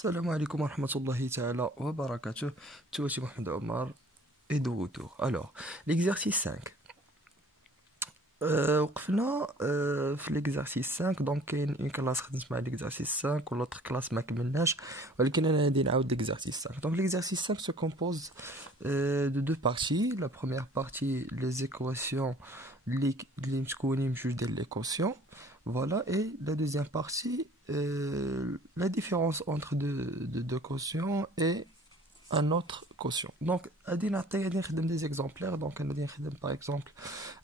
السلام عليكم ورحمة الله تعالى وبركاته. تواتي محمد عمر et de retour. Alors, l'exercice 5. وقفنا في l'exercice 5. donc كاين une classe خدمت مع l'exercice 5 و l'autre classe ما كملناش, ولكن انا غادي نعاود l'exercice 5. donc l'exercice 5 se compose de deux parties. La première partie, les équations اللي متكونين بجوج ديال les quotients. Voilà, et la deuxième partie, la différence entre deux quotients et un autre quotient. Donc, غادي نخدم des exemplaires. donc غادي نخدم par exemple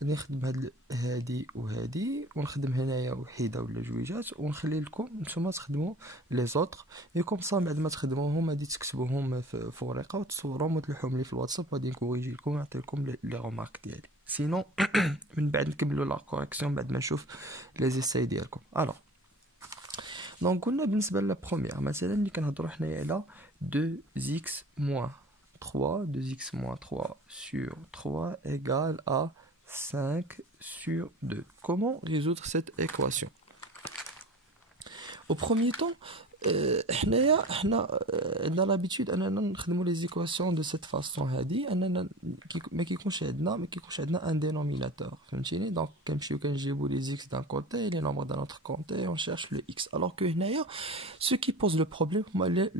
غادي نخدم هادي وهادي, ونخدم هنايا وحيدة ولا جويجات, ونخلي لكم نتوما تخدموا les autres. et comme ça بعد ما تخدموهم غادي تكتبوهم في ورقة وتصوروهم وتلوحوهم لي في الواتساب, وغادي نكوريجي لكم ونعطي لكم لي رومارك ديالي. sinon من بعد نكملوا لا كوريكسيون بعد ما نشوف لي زيساي ديالكم. alors donc قلنا بالنسبه لا بروميير مثلا اللي كنهضروا حنايا على 2x moins 3 2x moins 3 sur 3 égale à 5 sur 2. Comment résoudre cette équation? Au premier temps, حنا عندنا لابيتود اننا نخدموا لي زيكواسيون دو سيت فاسون هادي, اننا ما كيكونش عندنا ان دينوميناتور, فهمتيني؟ دونك كنمشيو كنجيبوا لي زيكس دان كوتي لي نومبر دان اوتر كوتي, اون شيرش لو اكس. alors que هنايا ce qui pose le problème هما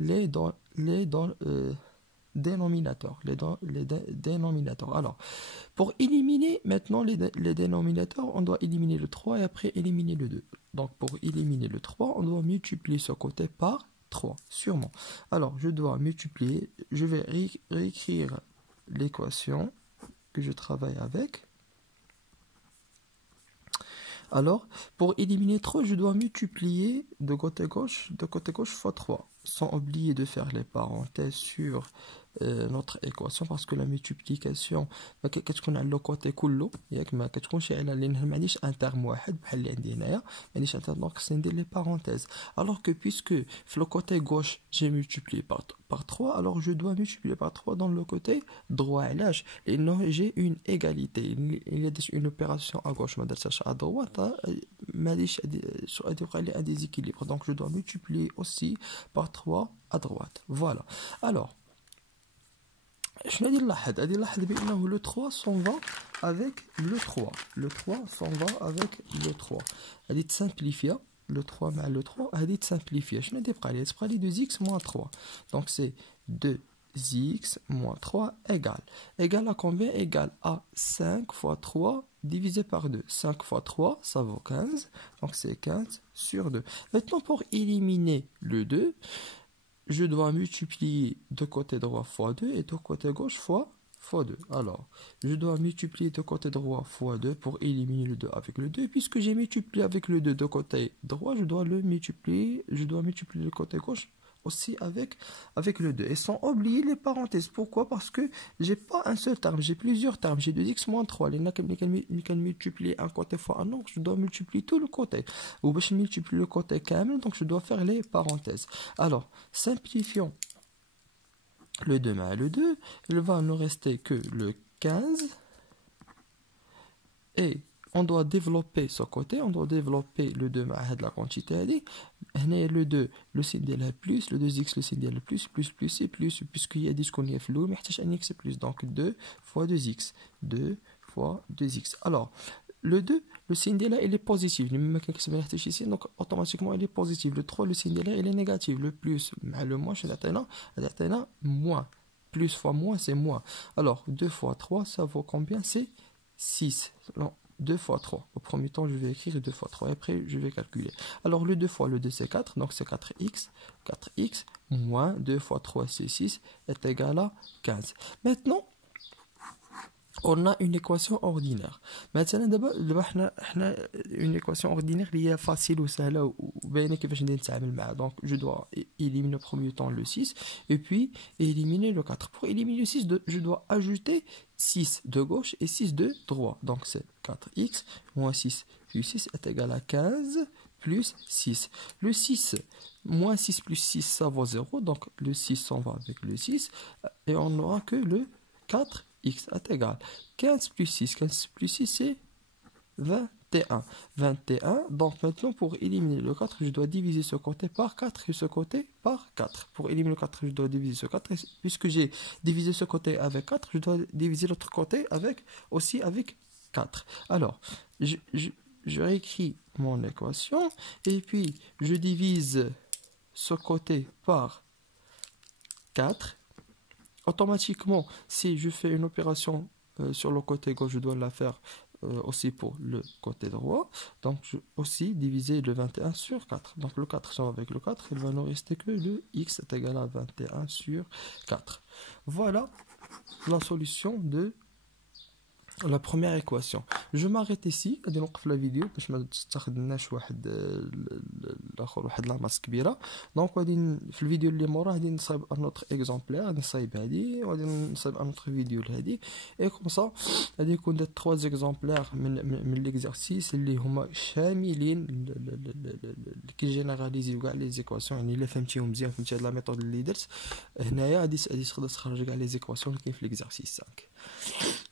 les dénominateurs, les dénominateurs. Alors, pour éliminer maintenant les dénominateurs, on doit éliminer le 3 et après éliminer le 2. Donc, pour éliminer le 3, on doit multiplier ce côté par 3, sûrement. Alors, je dois multiplier, je vais réécrire l'équation que je travaille avec. Alors, pour éliminer 3, je dois multiplier de côté gauche fois 3, sans oublier de faire les parenthèses sur notre équation, parce que la multiplication ما كتكون على لو كوتي كله, ياك ما كتكونش على لان ما عنديش ان تيرم واحد بحال اللي عندي هنايا, ما عنديش ان تيرم, دونك خصني ندير لي parenthèses. alors que puisque في لو كوتي gauche j'ai multiplié par 3, alors je dois multiplier par 3 dans le côté droit. علاش؟ لانه j'ai une égalité, il y a une opération à gauche ما درتهاش à droite, ما غاديش غادي يوقع لي un déséquilibre, donc je dois multiplier aussi par 3 à droite. voilà. alors شنو غادي نلاحظ؟ غادي نلاحظ بانه لو 3 s'en va avec le 3, le 3 s'en va avec le 3. غادي تسامبليفيا le 3 مع le 3, غادي تسامبليفيا. شنو غادي يبقى لي؟ تبقى لي 2x moins 3. donc c'est 2x moins 3 égale à combien? Égale à 5 fois 3 divisé par 2. 5 fois 3 ça vaut 15, donc c'est 15 sur 2. maintenant pour éliminer le 2, je dois multiplier de côté droit fois 2 et de côté gauche fois 2. Alors, je dois multiplier de côté droit fois 2 pour éliminer le 2 avec le 2. Puisque j'ai multiplié avec le 2 de côté droit, je dois multiplier le côté gauche aussi avec le 2. Et sans oublier les parenthèses. Pourquoi? Parce que j'ai pas un seul terme, j'ai plusieurs termes. J'ai 2x moins 3. Les can multiplier un côté fois un autre, je dois multiplier tout le côté. Ou je multiplie le côté kamel, donc je dois faire les parenthèses. Alors, simplifions le 2 mais le 2, il va nous rester que le 15. Et on doit développer ce côté, on doit développer le 2 مع هاد la quantité. هنا le 2 le signe ديالها plus, le 2x le signe ديالها plus et plus, puisqu'il y a des qu'on y a في الاول ما يحتاجش ان x plus, donc 2 fois 2x, 2 fois 2x. alors le 2 le signe ديالها il est positif, ما كنكتب ما يحتاجش ici, donc automatiquement il est positif. le 3 le signe ديالها il est négatif. le plus مع le moins شنو عطينا moins, plus fois moins c'est moins. alors 2 fois 3 ça vaut combien? c'est 6. non, 2 fois 3. Au premier temps, je vais écrire 2 fois 3 et après, je vais calculer. Alors, le 2 fois le 2, c'est 4. Donc, c'est 4x. 4x moins 2 fois 3, c'est 6 est égal à 15. Maintenant, on a une équation ordinaire. Maintenant, d'abord, une équation ordinaire qui est facile ou simple ou bien كيفاش ندير نتعامل معها. Donc, je dois éliminer au premier temps le 6 et puis éliminer le 4. Pour éliminer le 6, je dois ajouter 6 de gauche et 6 de droite. Donc, c'est 4x moins 6 plus 6 est égal à 15 plus 6. Le 6 moins 6 plus 6, ça vaut 0. Donc, le 6 s'en va avec le 6 et on n'aura que le 4 x est égal 15 plus 6, 15 plus 6 c'est 20 21. 21. Donc maintenant, pour éliminer le 4, je dois diviser ce côté par 4 et ce côté par 4. Pour éliminer le 4, je dois diviser ce 4. Et puisque j'ai divisé ce côté avec 4, je dois diviser l'autre côté aussi avec 4. Alors, je réécris mon équation et puis je divise ce côté par 4. Automatiquement, si je fais une opération sur le côté gauche, je dois la faire aussi pour le côté droit. Donc, je aussi diviser le 21 sur 4. Donc, le 4 sort avec le 4, il va nous rester que le x est égal à 21 sur 4. Voilà la solution de la première équation. Je m'arrête ici. غادي نوقف la vidéo باش ما تستخدمناش واحد الاخر واحد لا ماس كبيره. دونك غادي في الفيديو اللي مورا غادي نصايب ان اوتر اكزامبلير، غادي نصايب هادي وغادي نصايب ان اوتر فيديو لهادي اي كوم سا غادي يكون دات 3 اكزامبلير من ليكزارسيس اللي هما شاملين كي جينيراليزيو كاع لي زيكواسيون. يعني الا فهمتيهم مزيان فهمتي هاد لا ميثود اللي درت هنايا غادي تقدر تخرج كاع لي زيكواسيون اللي كاين في ليكزارسيس 5.